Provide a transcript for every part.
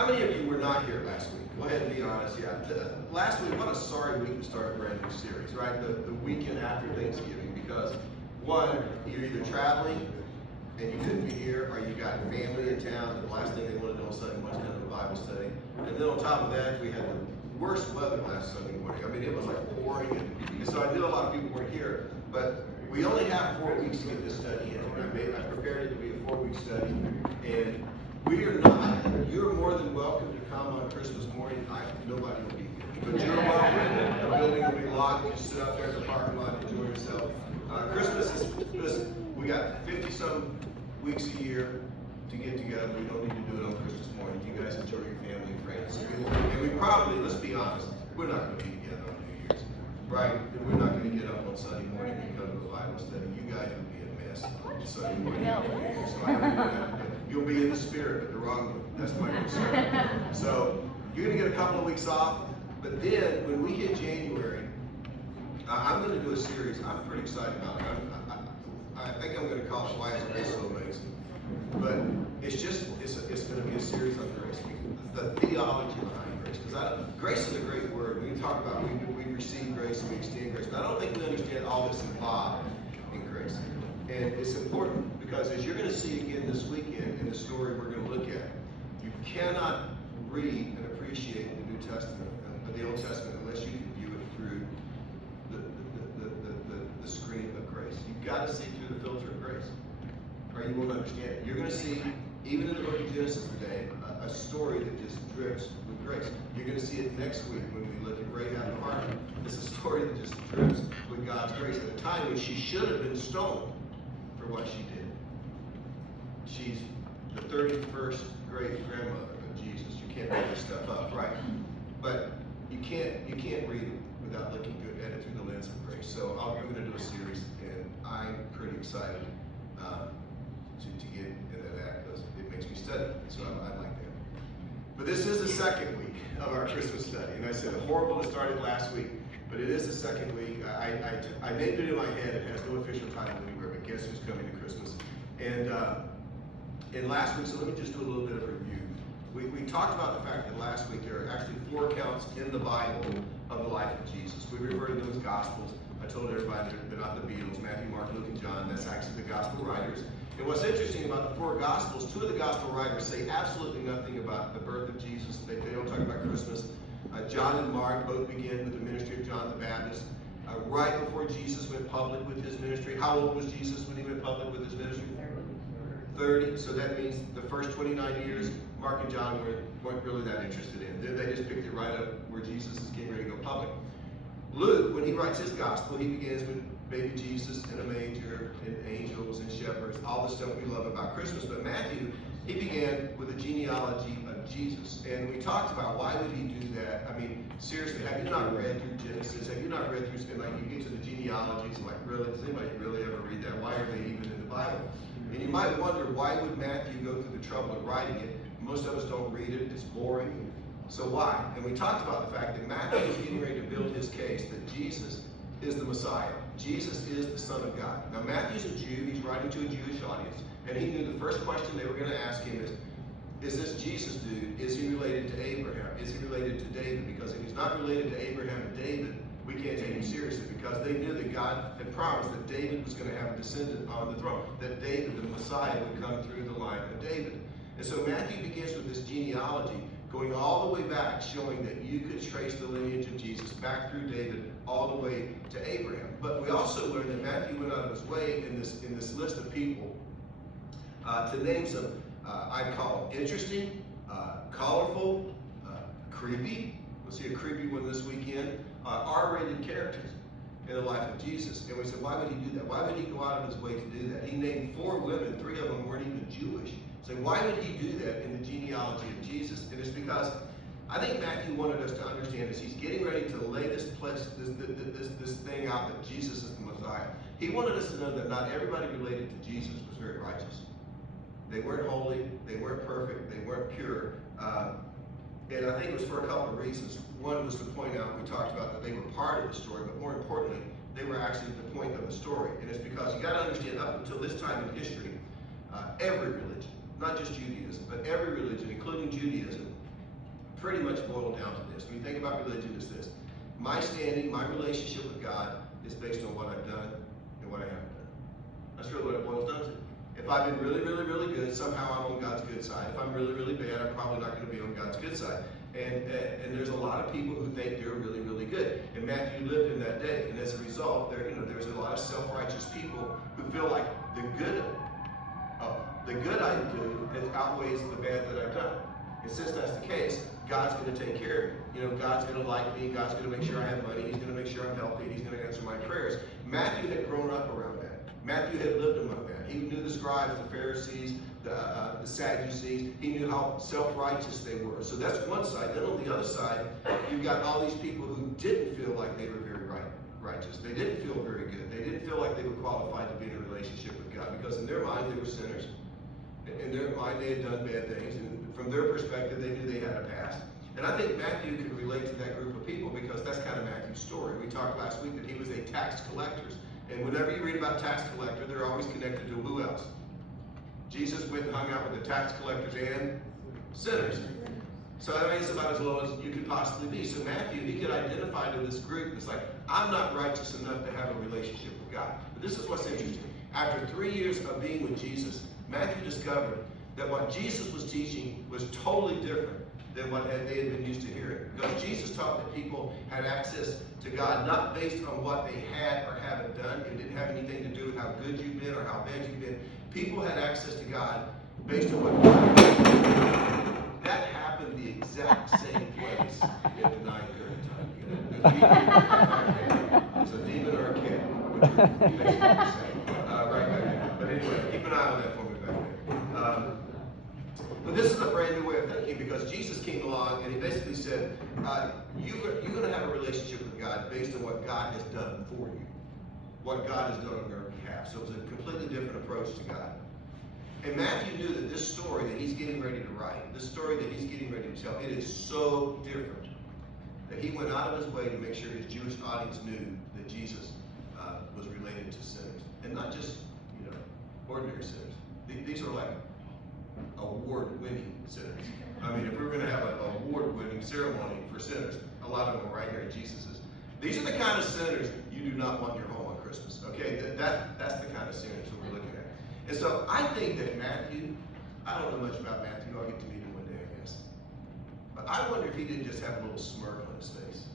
How many of you were not here last week? Go ahead and be honest. Yeah. Last week, what a sorry week to start a brand new series, right? The weekend after Thanksgiving, because one, you're either traveling and you couldn't be here, or you got family in town, and the last thing they want to do on Sunday morning is come to a Bible study. And then on top of that, we had the worst weather last Sunday morning. I mean, it was like pouring, and so I knew a lot of people weren't here. But we only have 4 weeks to get this study in. I prepared it to be a 4-week study, and we are not. You're more than welcome to come on Christmas morning. Nobody will be here, but you're welcome. The building will be locked. You sit out there in the parking lot, enjoy yourself. Christmas is, listen, we got 50-some weeks a year to get together. We don't need to do it on Christmas morning. You guys enjoy your family and friends. And we probably, let's be honest, we're not going to be together on New Year's, right? We're not going to get up on Sunday morning and come to a Bible study. You guys will be a mess on Sunday morning. So you'll be in the spirit, but the wrong one. That's my concern. So you're going to get a couple of weeks off, but then when we hit January, I'm going to do a series. I'm pretty excited about it. I think I'm going to call it Why Is Grace So Amazing? But it's going to be a series on grace, the theology behind grace. Because grace is a great word. We talk about we receive grace and we extend grace, but I don't think we understand all that's involved in grace. And it's important because as you're going to see again this weekend in the story we're going to look at, you cannot read and appreciate the New Testament, the Old Testament, unless you can view it through the screen of grace. You've got to see through the filter of grace, or you won't understand it. You're going to see, even in the book of Genesis today, a story that just drips with grace. You're going to see it next week when we look at Rahab the harlot. It's a story that just drips with God's grace at a time when she should have been stoned for what she did. She's the 31st great grandmother of Jesus. You can't make this stuff up, right? But you can't read it without looking at it through the lens of grace. So I'm going to do a series, and I'm pretty excited to get into that because it makes me study. So I like that. But this is the second week of our Christmas study, and I said horrible to start it last week, but it is the second week. I named it in my head. It has no official title anywhere, but guess who's coming to Christmas? And last week, so let me just do a little bit of review. We talked about the fact that last week there are actually 4 accounts in the Bible of the life of Jesus. We refer to them as Gospels. I told everybody they're not the Beatles, Matthew, Mark, Luke, and John. That's actually the Gospel writers. And what's interesting about the 4 Gospels, 2 of the Gospel writers say absolutely nothing about the birth of Jesus. They don't talk about Christmas. John and Mark both begin with the ministry of John the Baptist. Right before Jesus went public with his ministry. How old was Jesus when he went public with his ministry? 30. So that means the first 29 years, Mark and John weren't really that interested in. They just picked it right up where Jesus is getting ready to go public. Luke, when he writes his gospel, he begins with baby Jesus in a manger and angels and shepherds, all the stuff we love about Christmas. But Matthew, he began with a genealogy of Jesus. And we talked about why would he do that? I mean, seriously, have you not read through Genesis? Have you not read through, like you get to the genealogies, like really, does anybody really ever read that? Why are they even in the Bible? And you might wonder, why would Matthew go through the trouble of writing it? Most of us don't read it. It's boring. So why? And we talked about the fact that Matthew is getting ready to build his case that Jesus is the Messiah. Jesus is the Son of God. Now, Matthew's a Jew. He's writing to a Jewish audience. And he knew the first question they were going to ask him is this Jesus dude, is he related to Abraham? Is he related to David? Because if he's not related to Abraham and David, we can't take him seriously, because they knew that God had promised that David was going to have a descendant on the throne, that David, the Messiah, would come through the line of David. And so Matthew begins with this genealogy, going all the way back, showing that you could trace the lineage of Jesus back through David all the way to Abraham. But we also learned that Matthew went out of his way in this list of people to name some, I'd call interesting, colorful, creepy. We'll see a creepy one this weekend. R-rated characters in the life of Jesus. And we said, why would he do that? Why would he go out of his way to do that? He named 4 women, 3 of them weren't even Jewish. So why would he do that in the genealogy of Jesus? And it's because I think Matthew wanted us to understand as he's getting ready to lay this thing out that Jesus is the Messiah. He wanted us to know that not everybody related to Jesus was very righteous. They weren't holy, they weren't perfect, they weren't pure. And I think it was for a couple of reasons. One was to point out, we talked about that they were part of the story, but more importantly, they were actually the point of the story. And it's because you got to understand, up until this time in history, every religion, not just Judaism, but every religion, including Judaism, pretty much boil down to this. When you think about religion, it's this. My standing, my relationship with God is based on what I've done and what I haven't done. That's really what it boils down to. If I've been really, really, really good, somehow I'm on God's good side. If I'm really, really bad, I'm probably not going to be on God's good side. And there's a lot of people who think they're really, really good. And Matthew lived in that day. And as a result, there's a lot of self-righteous people who feel like the good I do outweighs the bad that I've done. And since that's the case, God's going to take care of me. God's going to like me. God's going to make sure I have money. He's going to make sure I'm healthy. He's going to answer my prayers. Matthew had grown up around that. Matthew had lived among that. He knew the scribes, the Pharisees, the Sadducees. He knew how self-righteous they were. So that's one side. Then on the other side, you've got all these people who didn't feel like they were very righteous. They didn't feel very good. They didn't feel like they were qualified to be in a relationship with God because in their mind they were sinners. In their mind they had done bad things. And from their perspective, they knew they had a past. And I think Matthew could relate to that group of people because that's kind of Matthew's story. We talked last week that he was a tax collector. And whenever you read about tax collector, they're always connected to who else? Jesus went and hung out with the tax collectors and sinners. So I mean, it's about as low as you could possibly be. So Matthew, he could identify to this group. It's like, I'm not righteous enough to have a relationship with God. But this is what's interesting. After 3 years of being with Jesus, Matthew discovered that what Jesus was teaching was totally different than what they had been used to hearing. Because Jesus taught that people had access to God not based on what they had or haven't done. It didn't have anything to do with how good you've been or how bad you've been. People had access to God based on what God did. That happened the exact same place at the 9:30 time. It's a demon or a cat, which would basically say, right back there. But anyway, keep an eye on that for me back there. But this is a brand new way of thinking because Jesus came along and he basically said, you're going to have a relationship with God based on what God has done for you, what God has done on your behalf. So it was a completely different approach to God. And Matthew knew that this story that he's getting ready to write, this story that he's getting ready to tell, it is so different that he went out of his way to make sure his Jewish audience knew that Jesus was related to sinners. And not just, ordinary sinners. These are like award-winning sinners. I mean, if we were going to have an award-winning ceremony for sinners, a lot of them are right here at Jesus's. These are the kind of sinners you do not want in your home on Christmas. Okay, that's the kind of sinners that we're looking at. And so I think that Matthew, I don't know much about Matthew. I'll get to meet him one day, I guess. But I wonder if he didn't just have a little smirk on his face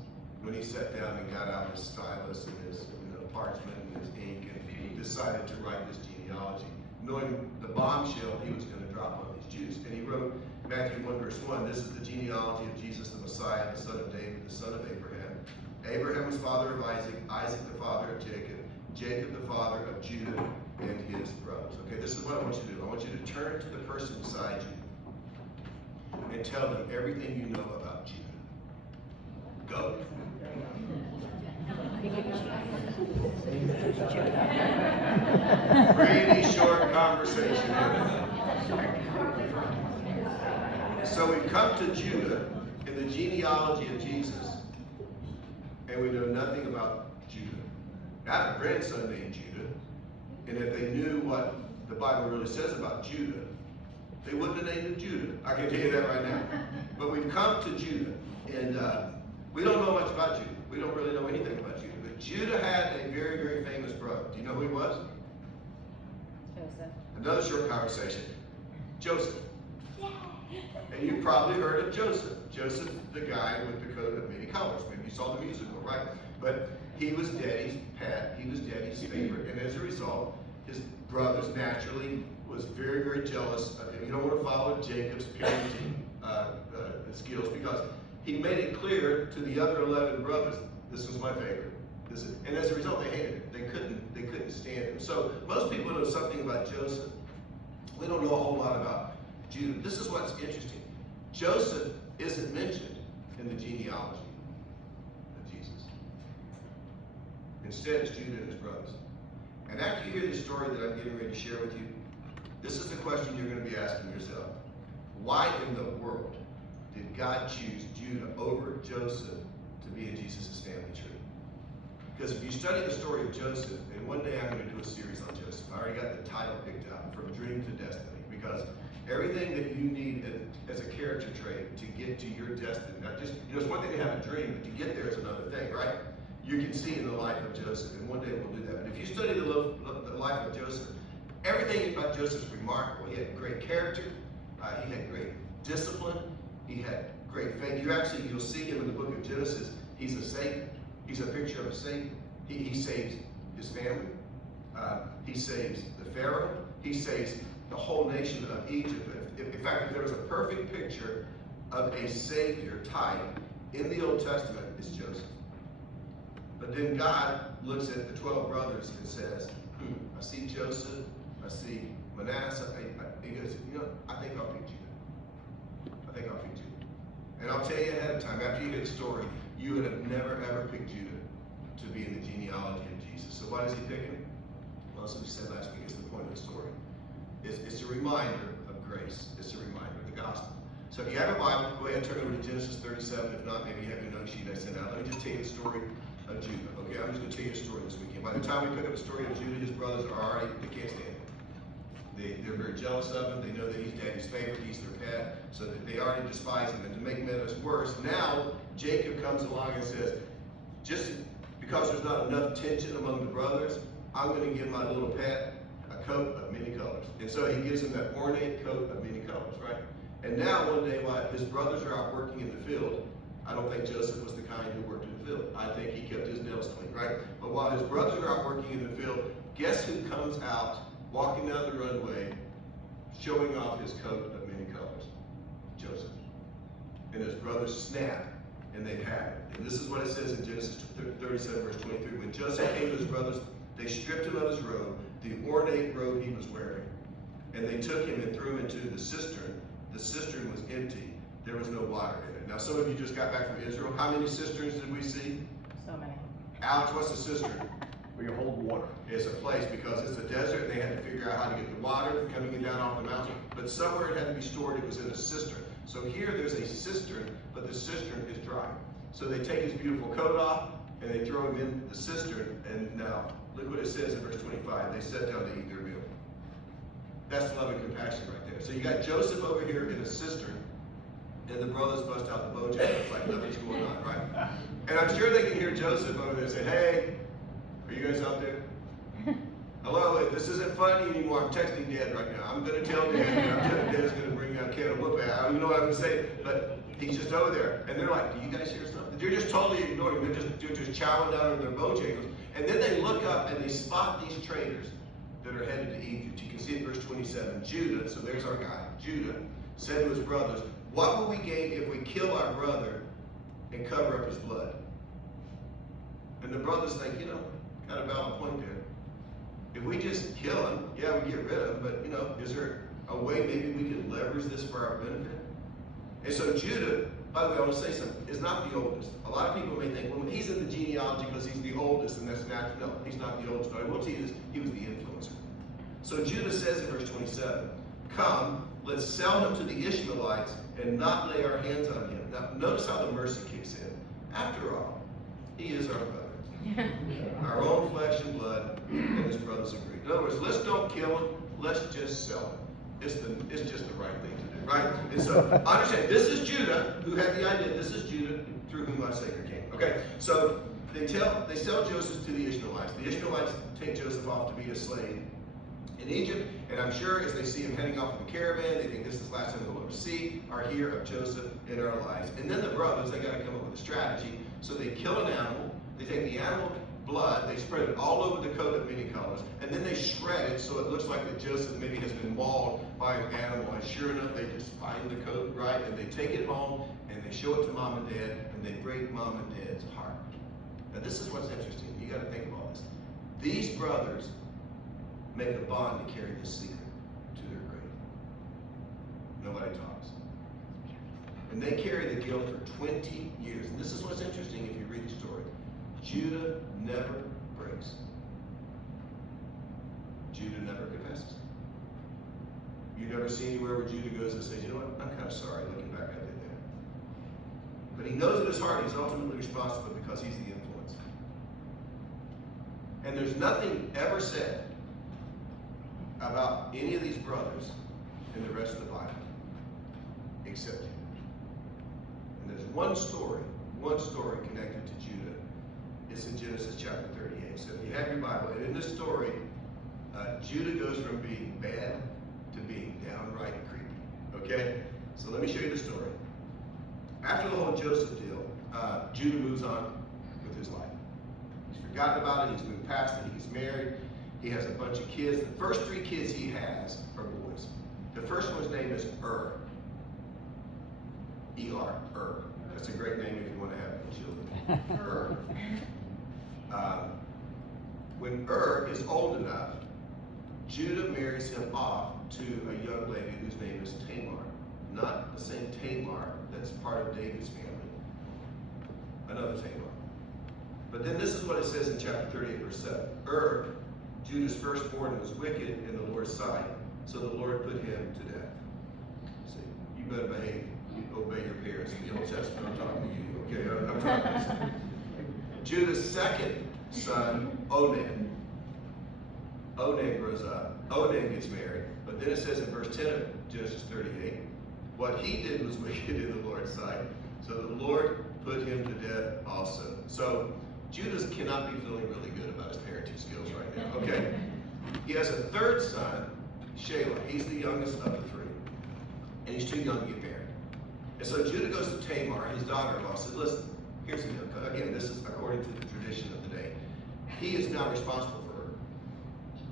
when he sat down and got out his stylus and his parchment and his ink and he decided to write this genealogy, knowing the bombshell he was going to drop on these Jews. And he wrote Matthew 1 verse 1, this is the genealogy of Jesus the Messiah, the son of David, the son of Abraham. Abraham was father of Isaac, Isaac the father of Jacob, Jacob the father of Judah and his brothers. Okay, this is what I want you to do. I want you to turn to the person beside you and tell them everything you know about Judah. Go. Pretty short conversation. So we come to Judah in the genealogy of Jesus, and we know nothing about Judah. I have a grandson named Judah, and if they knew what the Bible really says about Judah, they wouldn't have named him Judah. I can tell you that right now. But we've come to Judah, and we don't know much about Judah. We don't really know anything about Judah. But Judah had a very, very famous brother. Do you know who he was? Joseph. Another short conversation. Joseph. And you've probably heard of Joseph. Joseph, the guy with the coat of many colors. Maybe you saw the musical, right? But he was Daddy's pet. He was Daddy's favorite. And as a result, his brothers naturally was very, very jealous of him. You don't want to follow Jacob's parenting skills because he made it clear to the other 11 brothers, this was my favorite. And as a result, they hated him. They couldn't stand him. So most people know something about Joseph. We don't know a whole lot about Judah. This is what's interesting. Joseph isn't mentioned in the genealogy of Jesus. Instead, it's Judah and his brothers. And after you hear the story that I'm getting ready to share with you, this is the question you're going to be asking yourself. Why in the world did God choose Judah over Joseph to be in Jesus' family tree? Because if you study the story of Joseph, and one day I'm going to do a series on Joseph. I already got the title picked out, From Dream to Destiny, because Everything that you need as a character trait to get to your destiny. Not just, it's one thing to have a dream, but to get there is another thing, right? You can see in the life of Joseph, and one day we'll do that. But if you study the life of Joseph, everything about Joseph is remarkable. He had great character. He had great discipline. He had great faith. You'll see him in the book of Genesis. He's a savior. He's a picture of a savior. He saves his family. He saves the Pharaoh. He saves the whole nation of Egypt. In fact, if there was a perfect picture of a savior type in the Old Testament, it's Joseph. But then God looks at the 12 brothers and says, I see Joseph, I see Manasseh. He goes, I think I'll pick Judah. I think I'll pick Judah. And I'll tell you ahead of time, after you get the story, you would have never ever picked Judah to be in the genealogy of Jesus. So why does he pick him? Well, as we said last week, it's the point of the story. It's a reminder of grace. It's a reminder of the gospel. So if you have a Bible, go ahead and turn over to Genesis 37. If not, maybe you have your note sheet I sent out. Let me just tell you the story of Judah. Okay, I'm just going to tell you a story this weekend. By the time we pick up the story of Judah, his brothers are already, they can't stand him. They're very jealous of him. They know that he's daddy's favorite. He's their pet. So that they already despise him. And to make matters worse, now Jacob comes along and says, just because there's not enough tension among the brothers, I'm going to give my little pet a coat of many colors. And so he gives him that ornate coat of many colors, right? And now one day while his brothers are out working in the field, I don't think Joseph was the kind who worked in the field. I think he kept his nails clean, right? But while his brothers are out working in the field, guess who comes out walking down the runway showing off his coat of many colors? Joseph. And his brothers snap and they had it. And this is what it says in Genesis 37 verse 23. When Joseph came to his brothers, they stripped him of his robe, the ornate robe he was wearing. And they took him and threw him into the cistern. The cistern was empty. There was no water in it. Now, some of you just got back from Israel. How many cisterns did we see? So many. Alex, what's a cistern? Where you hold water. It's a place because it's a desert and they had to figure out how to get the water coming down off the mountain. But somewhere it had to be stored. It was in a cistern. So here there's a cistern, but the cistern is dry. So they take his beautiful coat off and they throw him in the cistern. And now, look what it says in verse 25. They sat down to eat their meal. That's love and compassion right there. So you got Joseph over here in a cistern, and the brothers bust out the Bojack. It's like nothing's going on, right? And I'm sure they can hear Joseph over there say, hey, are you guys out there? Hello, this isn't funny anymore. I'm texting Dad right now. I'm going to tell Dad. I'm telling Dad's going to bring out a can of whoop. I don't even know what I'm going to say, but he's just over there. And they're like, do you guys hear something? They're just totally ignoring him. They're just chowing down on their Bojangles. And then they look up and they spot these traders that are headed to Egypt. You can see it verse 27. Judah, so there's our guy, Judah, said to his brothers, what will we gain if we kill our brother and cover up his blood? And the brothers think, got a valid point there. If we just kill him, yeah, we get rid of him, but is there a way maybe we could leverage this for our benefit? And so Judah, by the way, I want to say something, is not the oldest. A lot of people may think, well, he's in the genealogy because he's the oldest and that's natural. No, he's not the oldest, but I will tell you this, he was the influencer. So Judah says in verse 27, come, let's sell him to the Ishmaelites and not lay our hands on him. Now, notice how the mercy kicks in. After all, he is our brother. Our own flesh and blood, and his brothers agreed. In other words, let's don't kill him, let's just sell him. It's just the right thing to do, right? And so, understand, this is Judah who had the idea. This is Judah through whom our Savior came. Okay, so they sell Joseph to the Ishmaelites. The Ishmaelites take Joseph off to be a slave in Egypt, and I'm sure as they see him heading off with the caravan, they think this is the last time they'll ever see or hear of Joseph in our lives. And then the brothers, they got to come up with a strategy. So they kill an animal, they take the animal blood, they spread it all over the coat of many colors, and then they shred it so it looks like that Joseph maybe has been mauled by an animal. And sure enough, they just find the coat, right? And they take it home and they show it to mom and dad, and they break mom and dad's heart. Now this is what's interesting. You got to think about this. These brothers make a bond to carry this secret to their grave. Nobody talks. And they carry the guilt for 20 years. And this is what's interesting if you read the story. Judah never breaks. Judah never confesses. You never see anywhere where Judah goes and says, you know what, I'm kind of sorry looking back, I did that. But he knows in his heart he's ultimately responsible because he's the influence. And there's nothing ever said about any of these brothers in the rest of the Bible, except Judah. And there's one story connected to Judah. It's in Genesis chapter 38. So if you have your Bible, and in this story, Judah goes from being bad to being downright creepy. Okay? So let me show you the story. After the whole Joseph deal, Judah moves on with his life. He's forgotten about it. He's moved past it. He's married. He has a bunch of kids. The first 3 kids he has are boys. The first one's name is E-R, That's a great name if you want to have children. When is old enough, Judah marries him off to a young lady whose name is Tamar. Not the same Tamar that's part of David's family. Another Tamar. But then this is what it says in chapter 38, verse 7. Judah's firstborn, was wicked in the Lord's sight, so the Lord put him to death. See, you better behave. You obey your parents in the Old Testament. I'm talking to you, okay? I'm talking to you. Judah's second son, Onan grows up. Onan gets married. But then it says in verse 10 of Genesis 38, what he did was wicked in the Lord's sight, so the Lord put him to death also. So Judah cannot be feeling really good about his parenting skills right now. Okay. He has a third son, Shelah. He's the youngest of the 3. And he's too young to get married. And so Judah goes to Tamar, his daughter-in-law, says, listen, here's the deal. Again, this is according to the tradition of the day. He is now responsible for her.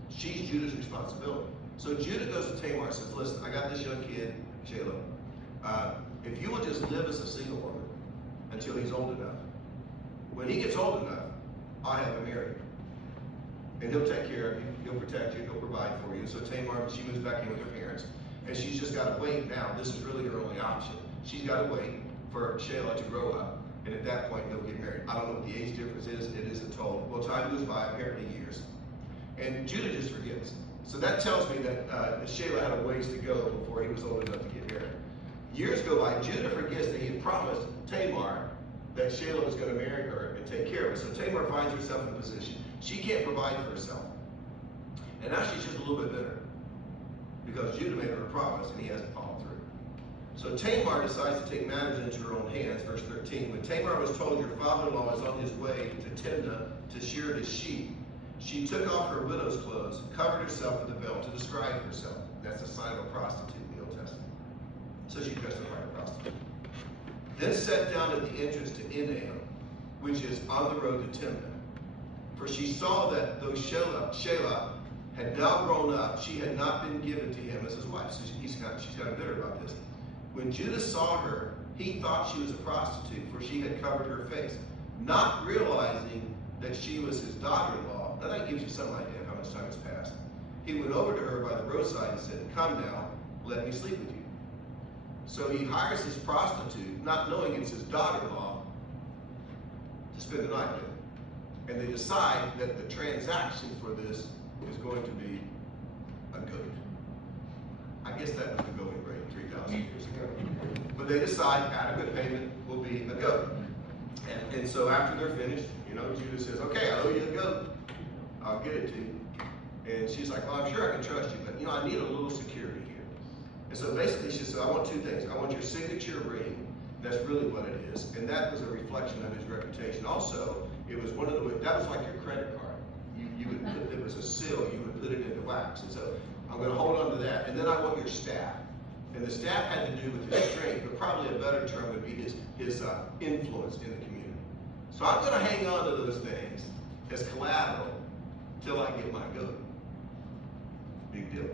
She's Judah's responsibility. So Judah goes to Tamar and says, listen, I got this young kid, Shelah. If you will just live as a single woman until he's old enough, when he gets old enough, I'll have him married. And he'll take care of you, he'll protect you, he'll provide for you. So Tamar, she moves back in with her parents, and she's just got to wait now. This is really her only option. She's got to wait for Shelah to grow up, and at that point, they'll get married. I don't know what the age difference is. It isn't told. Well, time goes by, apparently years. And Judah just forgets. So that tells me that Shelah had a ways to go before he was old enough to get married. Years go by, Judah forgets that he had promised Tamar that Shelah was going to marry her and take care of her. So Tamar finds herself in a position she can't provide for herself. And now she's just a little bit bitter because Judah made her a promise and he hasn't followed through. So Tamar decides to take matters into her own hands. Verse 13, when Tamar was told your father-in-law is on his way to Timnah to shear his sheep, she took off her widow's clothes, covered herself with a veil to describe herself. That's a sign of a prostitute in the Old Testament. So she dressed up like a prostitute. Then sat down at the entrance to Enam, which is on the road to Timnah. For she saw that though Shelah had now grown up, she had not been given to him as his wife. So she's kind of bitter about this. When Judah saw her, he thought she was a prostitute, for she had covered her face, not realizing that she was his daughter-in-law. Now that gives you some idea of how much time has passed. He went over to her by the roadside and said, come now, let me sleep with you. So he hires his prostitute, not knowing it's his daughter-in-law, to spend the night with him. And they decide that the transaction for this is going to be a goat. I guess that was the going rate 3,000 years ago. But they decide adequate payment will be a goat. And so after they're finished, Judah says, okay, I owe you a goat. I'll get it to you. And she's like, well, I'm sure I can trust you, but I need a little security here. And so basically she said, I want 2 things. I want your signature ring. That's really what it is. And that was a reflection of his reputation. Also, it was that was like your credit card. You would put, it was a seal, you would put it into wax. And so I'm going to hold on to that. And then I want your staff. And the staff had to do with his strength, but probably a better term would be his influence in the community. So I'm going to hang on to those things as collateral till I get my goat. Big deal.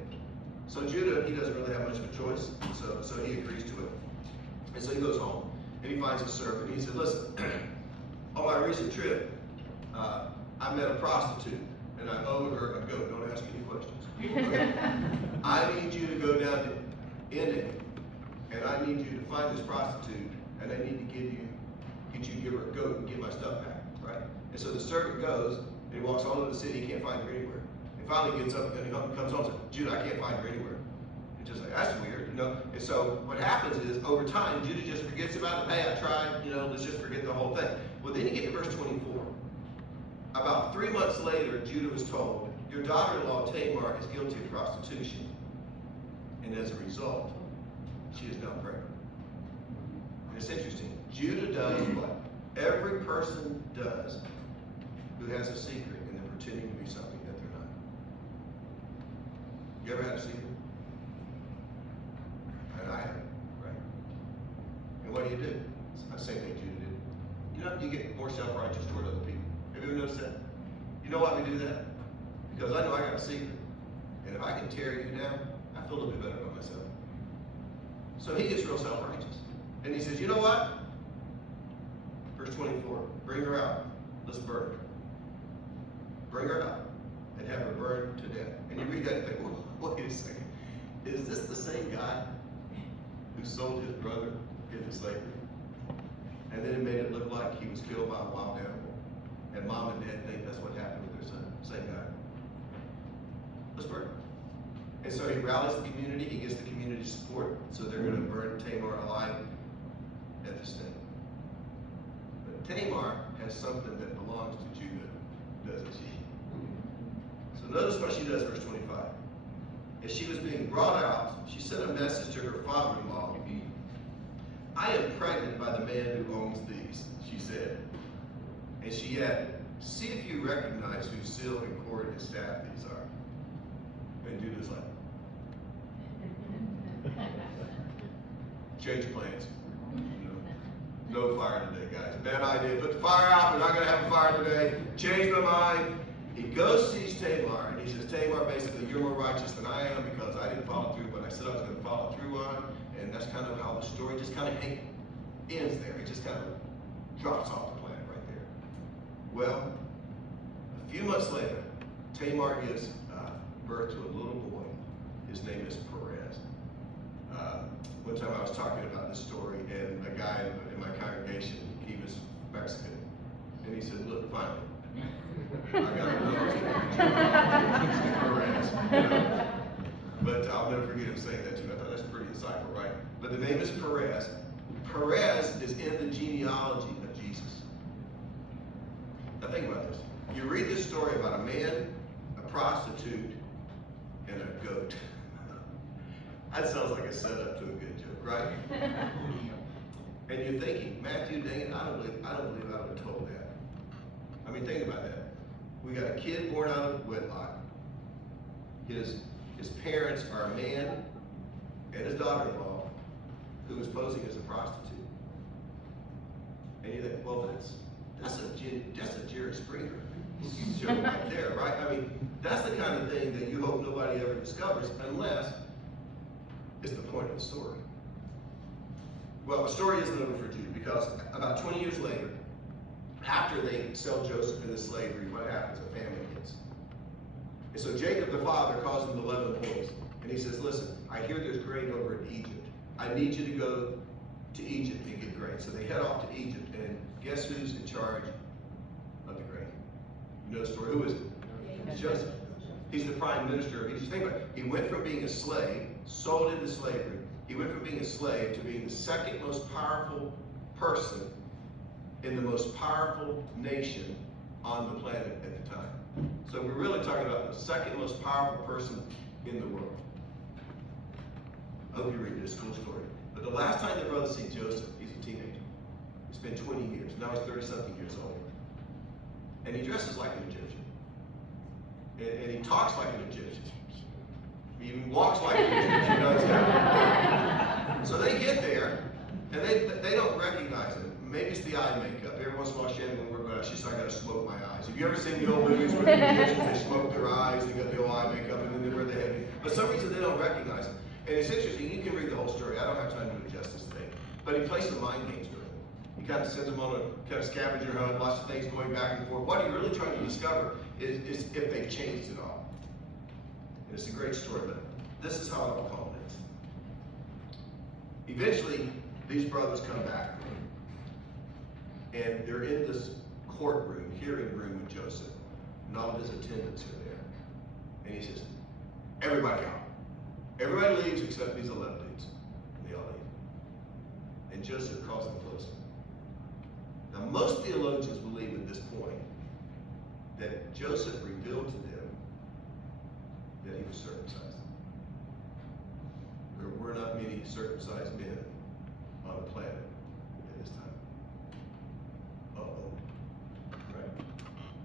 So Judah, he doesn't really have much of a choice, so he agrees to it. And so he goes home, and he finds his servant, and he said, listen, on my recent trip, I met a prostitute, and I owed her a goat. Don't ask any questions. Okay? I need you to go down to Enam, and I need you to find this prostitute, and I need to get you to give her a goat and get my stuff back, right? And so the servant goes, and he walks all over the city, he can't find her anywhere. And finally gets up, and he comes home and says, Judah, I can't find her anywhere. And just like, that's weird, And so what happens is, over time, Judah just forgets about it. Hey, I tried, let's just forget the whole thing. Well, then you get to verse 24. About 3 months later, Judah was told, your daughter-in-law Tamar is guilty of prostitution. And as a result, she is now pregnant. And it's interesting. Judah does what every person does who has a secret and they're pretending to be something that they're not. You ever had a secret? And I have, right? And what do? It's the same thing Judah did. You know, you get more self-righteous toward other people. Have you ever noticed that? You know why we do that? Because I know I got a secret. And if I can tear you down, I feel a little bit better about myself. So he gets real self-righteous. And he says, you know what? Verse 24, bring her out. Let's burn her. Bring her out and have her burned to death. And you read that and think, well, wait a second. Is this the same guy who sold his brother into slavery? And then it made it look like he was killed by a wild animal. And mom and dad think that's what happened with their son. Same guy. Let's burn him. And so he rallies the community. He gets the community support. So they're going to burn Tamar alive at the stake. But Tamar has something that belongs to Judah, doesn't she? So notice what she does, verse 25. As she was being brought out, she sent a message to her father-in-law. I am pregnant by the man who owns these, she said. And she added, see if you recognize whose silk and cord and staff these are. And Judah's like, change plans. No fire today, guys. Bad idea. Put the fire out. We're not going to have a fire today. Change my mind. He goes, sees Tamar, and he says, Tamar, basically, you're more righteous than I am because I didn't follow through what I said I was going to follow through on. And that's kind of how the story just kind of ends there. It just kind of drops off the planet right there. Well, a few months later, Tamar gives birth to a little boy. His name is Perez. One time I was talking about this story, and a guy in my congregation, he was Mexican, and he said, look, finally, I got a Perez. You know? But I'll never forget him saying that to me. I thought that's pretty insightful, right? But the name is Perez. Perez is in the genealogy of Jesus. Now think about this. You read this story about a man, a prostitute, and a goat. That sounds like a setup to a good joke, right? And you're thinking, Matthew, dang it, I don't believe I would have told that. I mean, think about that. We got a kid born out of wedlock. His parents are a man and his daughter-in-law who was posing as a prostitute. And you think, well, that's a Jerry Springer show right there, right? I mean, that's the kind of thing that you hope nobody ever discovers unless it's the point of the story. Well, the story isn't over for Judah because about 20 years later, after they sell Joseph into slavery, what happens? A famine hits. And so Jacob, the father, calls them 11 boys. And he says, listen, I hear there's grain over in Egypt. I need you to go to Egypt and get grain. So they head off to Egypt. And guess who's in charge of the grain? You know the story? Who is it? It's Joseph. He's the prime minister of Egypt. Think about it. He went from being a slave, sold into slavery. He went from being a slave to being the second most powerful person in the most powerful nation on the planet at the time. So we're really talking about the second most powerful person in the world. I hope you read this cool story. But the last time the brothers see Joseph, he's a teenager. It's been 20 years. Now he's 30-something years old. And he dresses like an Egyptian. And he talks like an Egyptian. He even walks like an Egyptian. You know, so they get there, and they don't recognize him. Maybe it's the eye makeup. Every once in a while, Shannon, when we're going out, she said, I got to smoke my eyes. Have you ever seen the old movies where the Egyptians, they smoke their eyes, they got the old eye makeup, and then they wear the head? But for some reason, they don't recognize him. And it's interesting. You can read the whole story. I don't have time to do justice today. But he plays some mind games with them. He kind of sends them on a kind of scavenger hunt, lots of things going back and forth. What you're really trying to discover is if they've changed at all. And it's a great story, but this is how it all culminates. Eventually, these brothers come back, and they're in this courtroom, hearing room with Joseph, and all of his attendants are there. And he says, everybody out. Everybody leaves except these 11 dudes. And they all leave. And Joseph calls them closer. Now, most theologians believe at this point that Joseph revealed to them that he was circumcised. There were not many circumcised men on the planet at this time. Uh-oh. Right?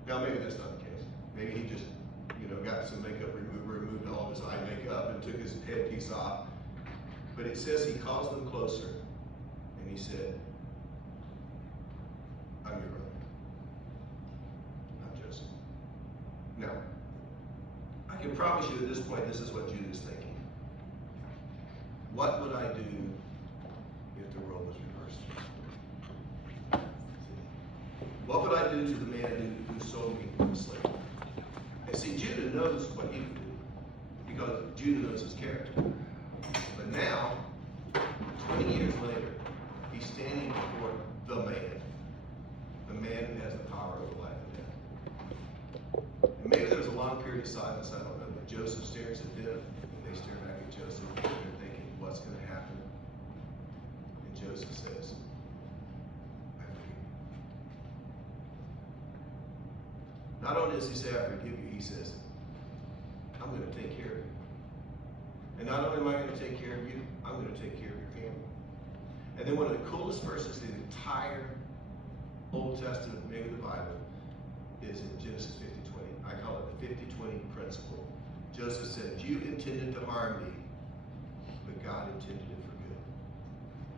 Now maybe that's not the case. Maybe he just, got some makeup remover, removed all of his eye makeup and took his headpiece off. But it says he calls them closer and he said, I'm your brother. I'm Joseph. Now, I can promise you at this point, this is what Judah is thinking. What would I do if the world was reversed? What would I do to the man who sold me as a slave? And see, Judah knows what he would do because Judah knows his character. But now, 20 years later, he's standing before the man who has the power over life and death. And maybe there was a long period of silence, I don't know, but Joseph stares at them, and they stare back at Joseph, and they're thinking, what's going to happen? And Joseph says, I forgive you. Not only does he say, I forgive you, he says, I'm going to take care of you. And not only am I going to take care of you, I'm going to take care of your family. And then one of the coolest verses in the entire Old Testament, maybe the Bible, is in Genesis 50:20. I call it the 50-20 principle. Joseph said, you intended to harm me, but God intended it for good.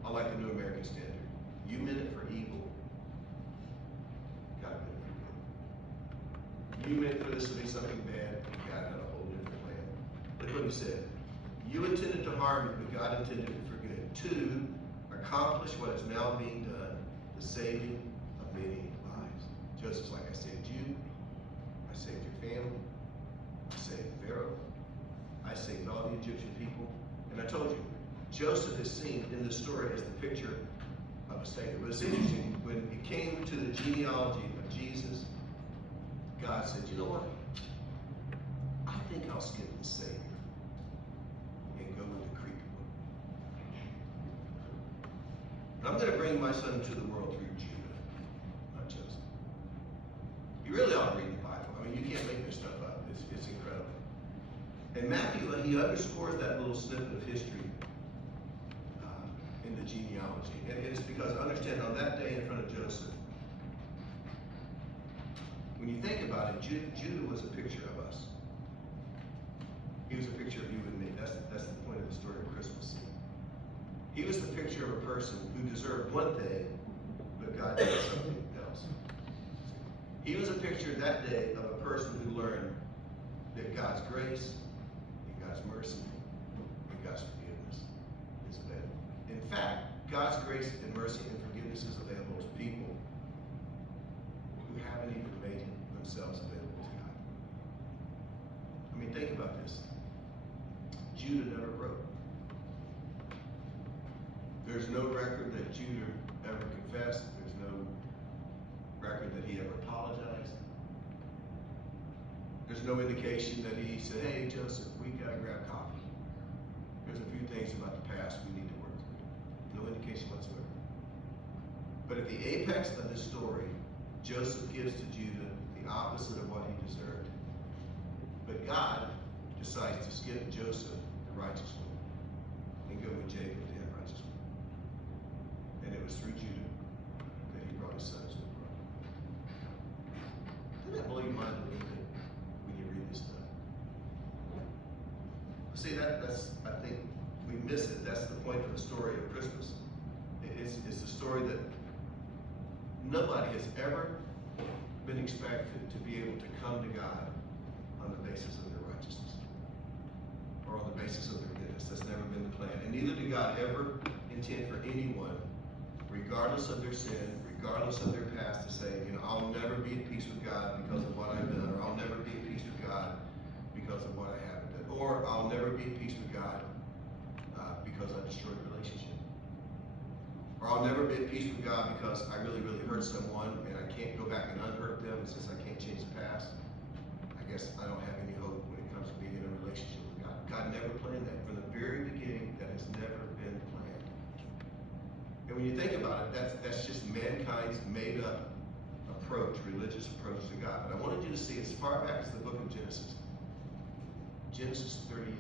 I like the New American Standard. You meant it for evil. God meant it for good. You meant for this to be something bad, and God had a whole different plan. Look what he said. You intended to harm me, but God intended it for good. To accomplish what is now being done, the saving of many lives. Joseph's like, I saved you, I saved your family, I saved Pharaoh, I saved all the Egyptian people. And I told you, Joseph is seen in this story as the picture of a savior. But it's interesting, when it came to the genealogy of Jesus, God said, you know what? I think I'll skip the savior and go with the creepy one. I'm going to bring my son to the world through Judah, not Joseph. You really ought to read the Bible. I mean, you can't make this stuff up. It's incredible. And Matthew, he underscores that little snippet of history in the genealogy. And it's because, understand, on that day in front of Joseph, when you think about it, Judah was a picture of us. He was a picture of you and me. That's the point of the story of Christmas. He was the picture of a person who deserved one thing, but God did something else. He was a picture that day of a person who learned that God's grace and God's mercy and God's forgiveness is available. In fact, God's grace and mercy and forgiveness is available to people who haven't even made themselves available to God. I mean, think about this. Judah never broke. There's no record that Judah ever confessed. There's no record that he ever apologized. There's no indication that he said, hey, Joseph, we got to grab coffee. There's a few things about the past we need to work through. No indication whatsoever. But at the apex of this story, Joseph gives to Judah the opposite of what he deserved. But God decides to skip Joseph, the righteous one, and go with Jacob, the unrighteous one. And it was through Judah that he brought his son to the world. Doesn't that blow your mind a little bit when you read this stuff? See, that's I think we miss it. That's the point of the story of Christmas. It's the story that nobody has ever been expected to be able to come to God on the basis of their righteousness or on the basis of their goodness. That's never been the plan. And neither did God ever intend for anyone, regardless of their sin, regardless of their past, to say, I'll never be at peace with God because of what I've done, or I'll never be at peace with God because of what I haven't done, or I'll never be at peace with God because I destroyed a relationship. Or I'll never be at peace with God because I really, really hurt someone and I can't go back and unhurt them, and since I can't change the past, I guess I don't have any hope when it comes to being in a relationship with God. God never planned that. From the very beginning, that has never been planned. And when you think about it, that's just mankind's made up approach, religious approach to God. But I wanted you to see as far back as the book of Genesis. Genesis 38.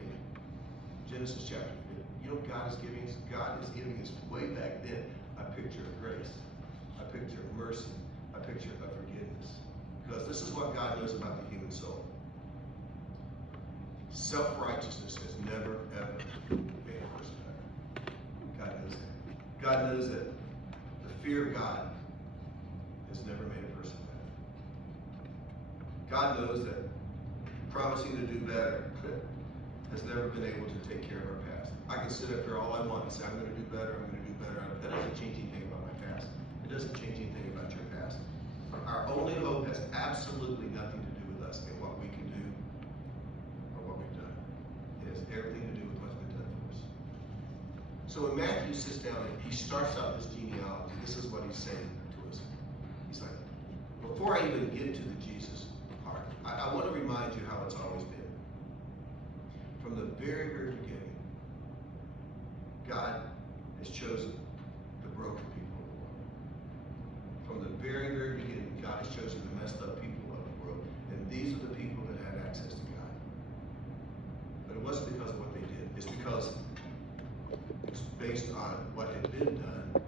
Genesis chapter 50. You know what God is giving us? God is giving us way back then a picture of grace, a picture of mercy, a picture of forgiveness. Because this is what God knows about the human soul. Self-righteousness has never, ever made a person better. God knows that. God knows that the fear of God has never made a person better. God knows that promising to do better has never been able to take care of our past. I can sit up here all I want and say, I'm going to do better, I'm going to do better. That doesn't change anything about my past. It doesn't change anything about your past. Our only hope has absolutely nothing to do with us and what we can do or what we've done. It has everything to do with what's been done for us. So when Matthew sits down and he starts out this genealogy, this is what he's saying to us. He's like, before I even get to the Jesus part, I want to remind you how it's always been. From the very, very beginning, God has chosen the broken people of the world. From the very, very beginning, God has chosen the messed up people of the world. And these are the people that have access to God. But it wasn't because of what they did. It's because it's based on what had been done,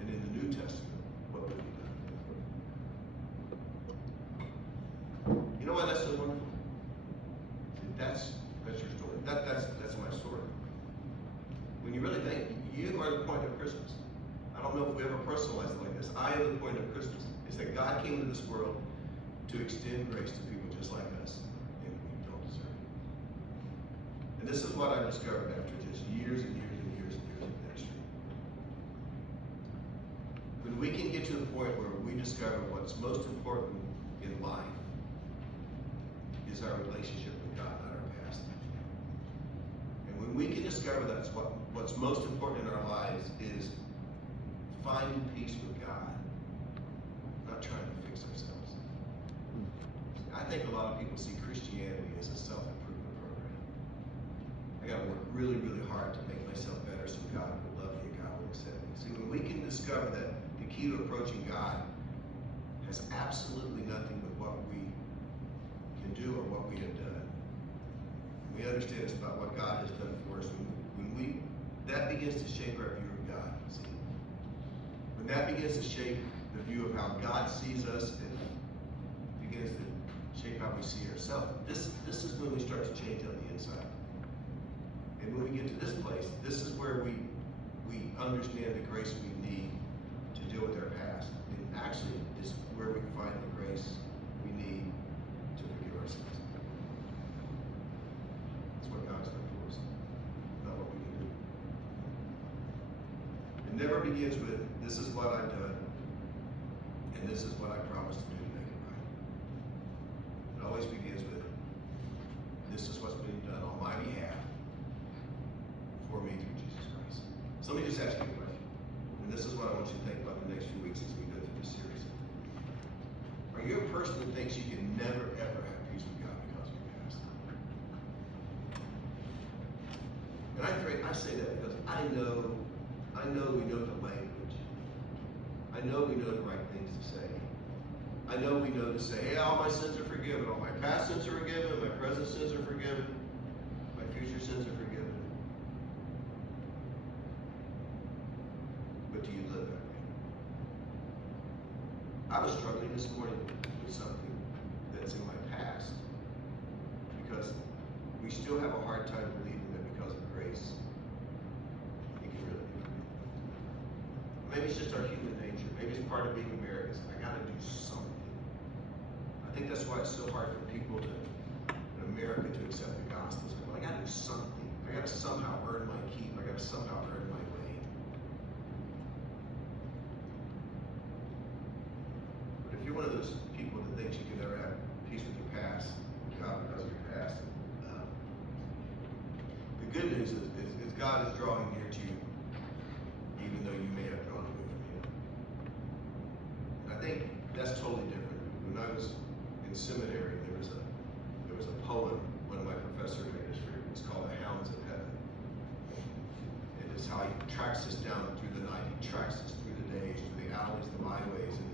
and in the New Testament, what would be done. You know why that's so wonderful? See, that's your story. That's my story. When you really think, you are the point of Christmas. I don't know if we ever personalize it like this. I am the point of Christmas. It's that God came into this world to extend grace to people just like us, and we don't deserve it. And this is what I discovered after just years and years and years and years of ministry. When we can get to the point where we discover what's most important in life is our relationship with God, not our past. And when we can discover that's what's most important in our lives is finding peace with God, not trying to fix ourselves. I think a lot of people see Christianity as a self-improvement program. I got to work really, really hard to make myself better so God will love me and God will accept me. See, when we can discover that the key to approaching God has absolutely nothing with what we can do or what we have done, we understand it's about what God has done for us. That begins to shape our view of God. See, when that begins to shape the view of how God sees us, and begins to shape how we see ourselves, this is when we start to change on the inside. And when we get to this place, this is where we understand the grace we need to deal with our past. And actually, is where we find the grace we need to forgive ourselves. That's what God's done for us, not what we can do. It never begins with, this is what I've done, and this is what I promised to do to make it right. It always begins with, this is what's being done on my behalf for me through Jesus Christ. So let me just ask you a question. And this is what I want you to think about the next few weeks as we go through this series. Are you a person that thinks you can never, ever have peace with God because of your past? And I say that because I know we know the language. I know we know the right things to say. I know we know to say, hey, all my sins are forgiven. All my past sins are forgiven. My present sins are forgiven. My future sins are forgiven. But do you live that way? I was struggling this morning with something that's in my past because we still have a hard time believing that because of grace, it can really be forgiven. Maybe it's just our human nature. Maybe it's part of being Americans. I got to do something. I think that's why it's so hard for people in America to accept the gospel. It's like, well, I got to do something. I got to somehow earn my keep. I got to somehow earn my way. But if you're one of those people that thinks you can never have peace with your past, God because of your past, the good news is God is drawing near to you, even though you may have drawn away from Him. And I think that's totally different. When I was in seminary, there was a poem one of my professors made us read. It's called "The Hounds of Heaven." And it's how He tracks us down through the night. He tracks us through the days, through the alleys, the byways, and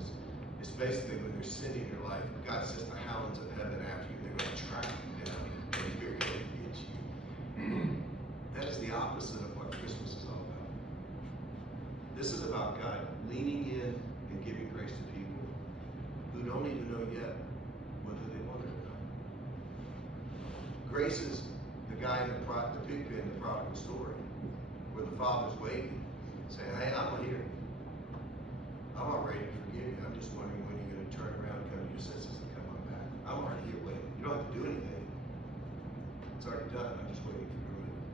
it's basically when you're sinning in your life, God says the hounds of heaven after you. They're going to track you down, and you're going to get you. That is the opposite of what Christmas about God leaning in and giving grace to people who don't even know yet whether they want it or not. Grace is the guy in the pig pen, the prodigal story, where the father's waiting, saying, hey, I'm here. I'm already to forgive you. I'm just wondering when you're going to turn around and come to your senses and come on back. I'm already here waiting. You don't have to do anything. It's already done. I'm just waiting for your move.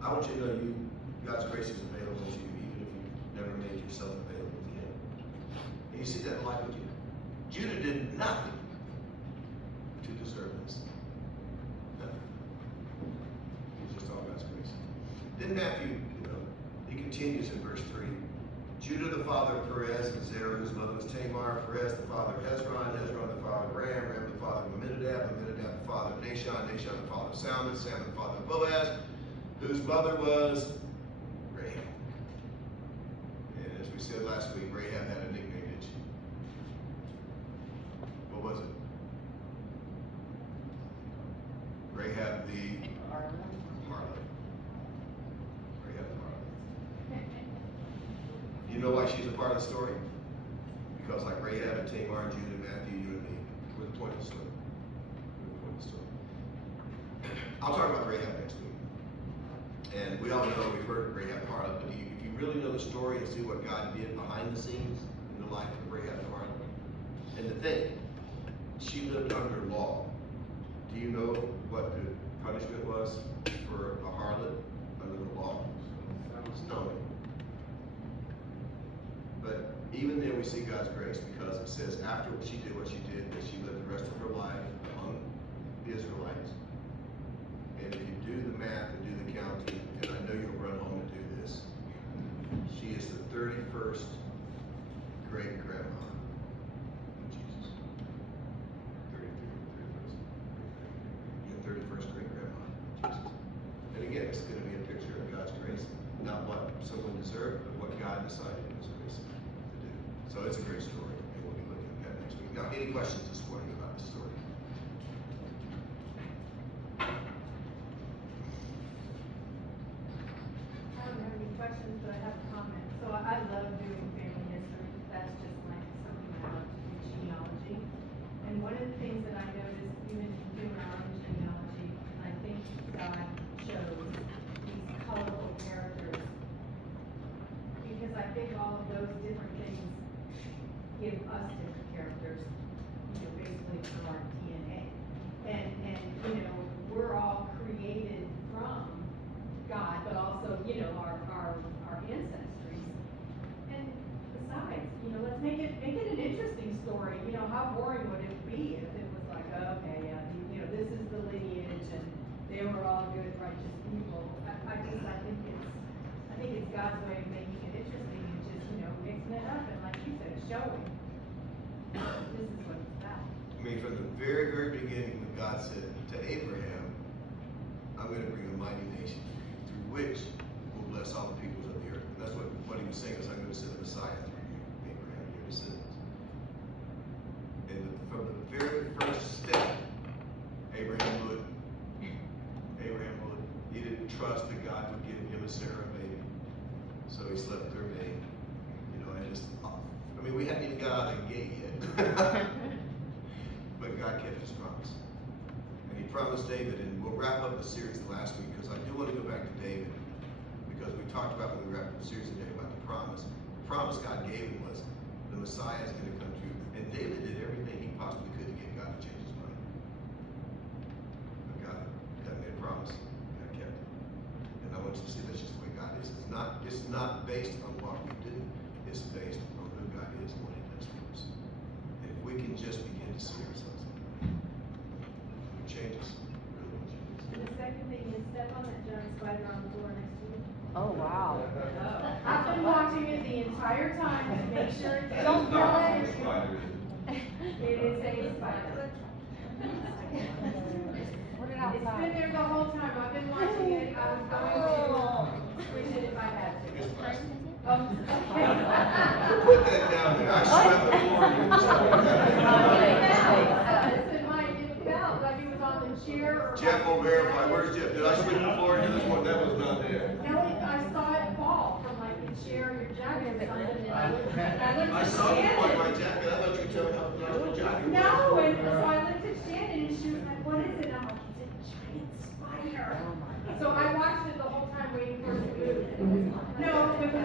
I want you to know God's grace is available to you, even if you've never made yourself available to Him. And you see that in life with Judah. Judah did nothing to deserve this. Nothing. It's just all God's grace. Then Matthew, he continues in verse 3. Judah the father of Perez and Zerah, whose mother was Tamar, Perez the father of Hezron, Hezron the father of Ram, Ram the father of Amminadab, Amminadab the father of Nahshon, Nahshon the father of Salmon, Salmon the father of Boaz, whose mother was Rahab. And as we said last week, Rahab had a nickname, didn't she? What was it? Rahab the harlot. Rahab the harlot. You know why she's a part of the story? Because like Rahab and Tamar and Judah, Matthew, you and me, we're the point of the story. We're the point of the story. I'll talk about Rahab next week. And we all know, we've heard of Rahab the harlot, but if you really know the story and see what God did behind the scenes in the life of Rahab the harlot, and the thing, she lived under law. Do you know what the punishment was for a harlot under the law? Stoning. But even there we see God's grace, because it says after she did what she did, that she lived the rest of her life among the Israelites. And if you do the math and do the counting, and I know you'll run home and do this, she is the 31st great grandma of Jesus. 31st great grandma of Jesus. And again, it's going to be a picture of God's grace, not what someone deserved, but what God decided in His grace to do. So it's a great story, and we'll be looking at that next week. Now, any questions this morning about the story? I don't have any questions, but I have a comment. So I love doing family history. That's just like something I love to do, genealogy. And one of the things that I noticed, even doing our own genealogy, and I think God chose these colorful characters, because I think all of those different things give us different characters, basically from our DNA. And we're all created from God, but also, our ancestries. And besides, let's make it an interesting story. How boring would it be if it was like, okay, yeah, this is the lineage, and they were all good, righteous people. I think it's God's way of making it interesting, and just, mixing it up, and like you said, showing this is what it's about. I mean, from the very, very beginning, when God said to Abraham, I'm going to bring a mighty nation through which will bless all the peoples of the earth. And that's what he was saying, is I'm going to send a Messiah through you, Abraham, your descendants. And from the very first step, Abraham would. He didn't trust that God would give him a Sarah baby. So he slept with her maid. We hadn't even got out of the gate yet. But God kept His promise. And He promised David, and we'll wrap up the series last week, because I do want to go back to David, because we talked about when we wrapped up the series today about the promise. The promise God gave him was the Messiah is going to come through. And David did everything he possibly could to get God to change his mind. But God made a promise, and God kept it. And I want you to see that's just the way God is. It's not based on what we do. It's based on who God is and what He does for us. And if we can just begin to see ourselves in that, it would change us. It really would change us. And the second thing is, step on that giant spider on the floor next to you. Oh, wow. I've been watching it the entire time to make sure it's. Don't kill it. It is a spider. Put it It's outside. been there the whole time. I've been watching it. I was going to squish it if I had to. Put that down there. I swept the floor. Listen, Mike, it felt like it was on the chair. Jeff will verify. Where's Jeff? Did I sweep the floor? That was not there. No, I saw you on my jacket. I thought you were telling me how to put on my jacket. No, and so I looked at Shannon and she was like, what is it? I'm like, it's a giant spider. So I watched it the whole time waiting for it to move. No, it was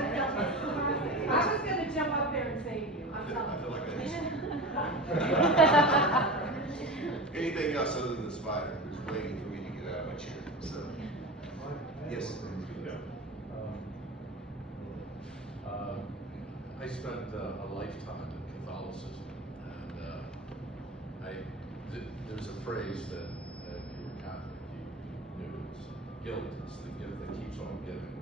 I was gonna jump up there and save you. I'm I telling feel you. like anything else other than the spider who's waiting for me to get out of my chair. So, yes. I spent a lifetime in Catholicism, and there's a phrase that if you were Catholic, you knew it's guilt. It's the gift that keeps on giving.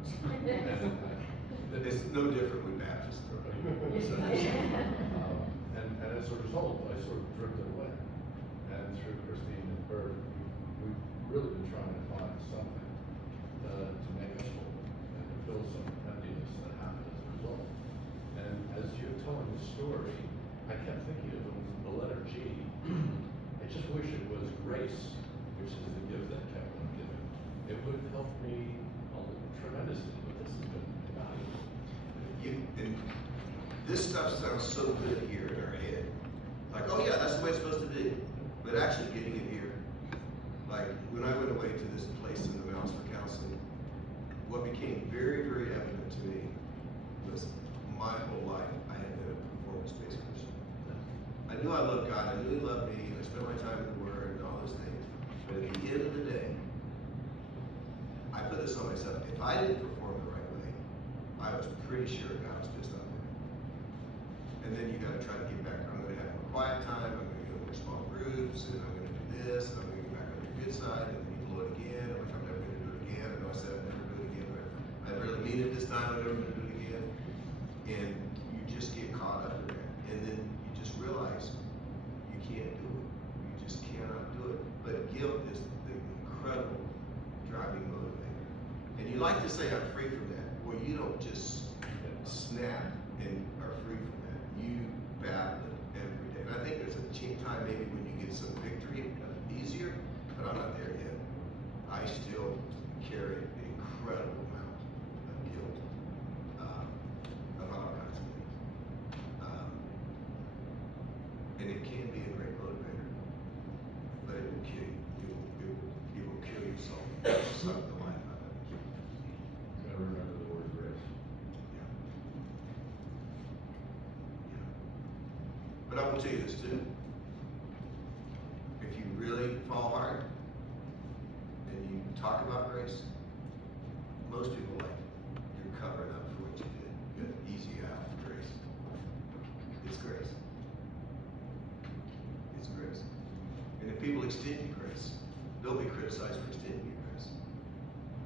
It's no different with Baptists. So, and as a result, I sort of drifted away. And through Christine and Bert, we've really been trying to find something to make us whole and to fill some emptiness that happened as a result. And as you're telling the story, I kept thinking of the letter G. I just wish it was grace, which is the gift that kept on giving. It would help me tremendously, but this has been valuable. and this stuff sounds so good here in our head. Like, oh yeah, that's the way it's supposed to be. But actually getting it here, like when I went away to this place in the mountains for counseling, what became very, very evident to me was my whole life I had been a performance-based Christian. I knew I loved God, I knew He loved me, and I spent my time in the Word and all those things. But at the end of the day, I put this on myself. If I didn't perform the right way, I was pretty sure God was pissed off at me. And then you got to try to get back. I'm going to have more quiet time. I'm going to go more small groups, and I'm going to do this. And I'm going to get back on your good side, and then you blow it again. I'm like, I'm never going to do it again. I know I said I'd never do it again, but I really mean it this time. I'm never going to do it again. And you just get caught up in that, and then you just realize you can't do it. You just cannot do it. But guilt is the incredible driving motivator. And you like to say I'm free from that. Well, you don't just snap and are free from that. You battle it every day. And I think there's a time maybe when you get some victory, easier, but I'm not there yet. I still carry an incredible amount of guilt about all kinds of things. And it can be a great motivator, but it will kill you. It will kill your soul. Suck the life out of it. Gotta remember the word grace. Yeah. Yeah. But I will tell you this too. If you really fall hard and you talk about grace, most people like you're covering up for what you did. You got an easy out for grace. It's grace. It's grace. And if people extend you grace, they'll be criticized for extending you grace.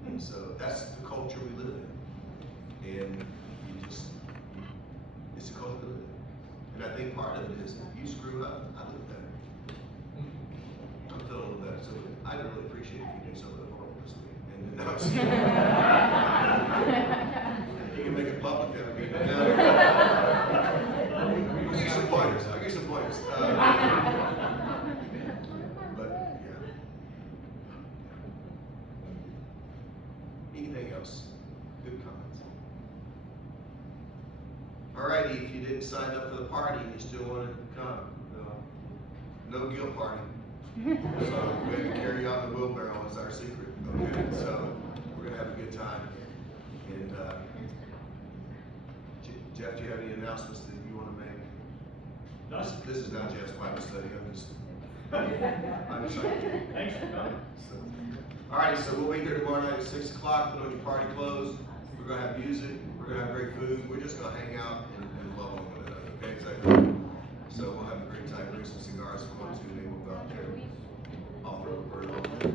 And so that's the culture we live in. And it's the culture we live in. And I think part of it is if you screw up, I live better. I'm feeling a little better. So I really appreciate if you do some of the homework this week. And then I'm just you can make it public, that would be I'll give you some pointers. I'll give you some pointers. But yeah. Anything else? Good comments. Alrighty, if you didn't sign up for the party and you still want to come, no guilt party. So we're going to carry on the wheelbarrow is our secret. Okay, so we're going to have a good time. And Jeff, do you have any announcements that you want to make? No. This is not Jeff's Bible study. I'm excited. Thanks for coming. Alright, so we'll be here tomorrow night at 6 o'clock. Put on your party clothes. We're going to have music. We're going to have great food. We're just going to hang out and love on one another. Okay, is that good? So we'll have a great time. Bring some cigars if you want to. Maybe we'll go out there. I'll throw a bird on there.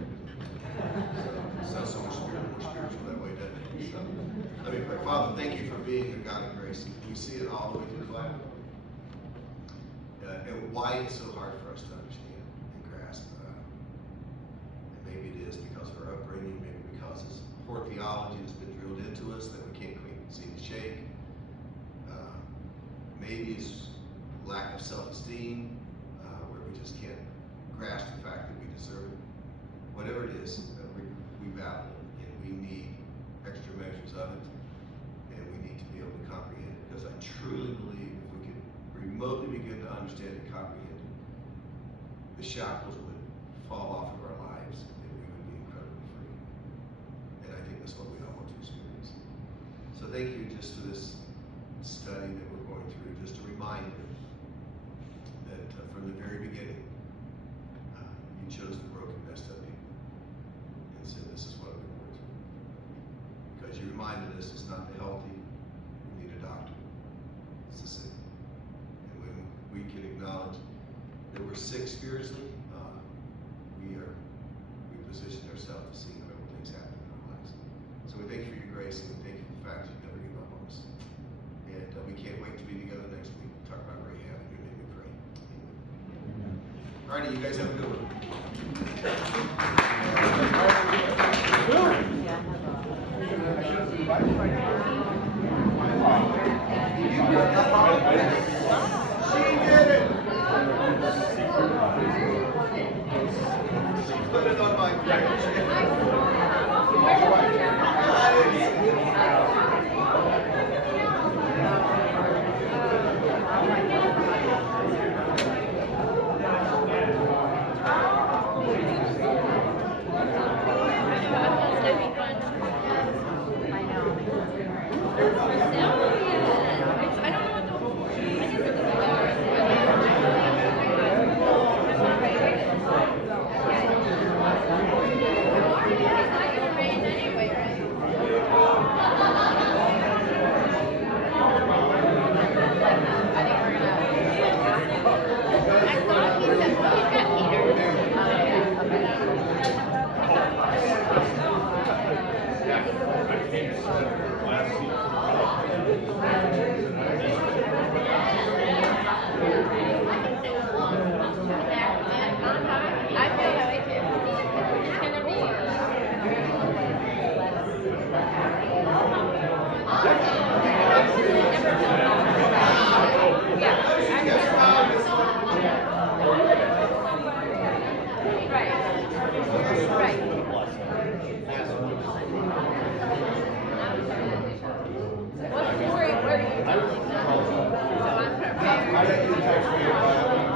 It sounds so much more spiritual that way, doesn't it? So, let me pray. Father, thank you for being a God of grace. We see it all the way through the Bible. And why it's so hard for us to understand and grasp. And maybe it is because of our upbringing, maybe because it's poor theology that's been drilled into us that we can't seem to shake. Maybe it's lack of self-esteem, where we just can't grasp the fact that we deserve it. Whatever it is, we battle it, and we need extra measures of it, and we need to be able to comprehend it, because I truly believe if we could begin to understand and comprehend it, the shackles would fall off of our lives and we would be incredibly free. And I think that's what we all want to experience. So thank you just for this study that we're going through, just a reminder that from the very beginning, you chose the broken, messed up people and said this is what we're going through. Because you reminded us it's not the healthy who need a doctor, it's the sick. And when we can acknowledge that we're sick spiritually, we position ourselves to see incredible things happen in our lives. So we thank you for your grace and we thank you for the fact that you never give up on us. And we can't wait to be together next week. Talk about Rahab and your name we pray. Amen. All righty, you guys have a good one. She did it! She put it on my I know.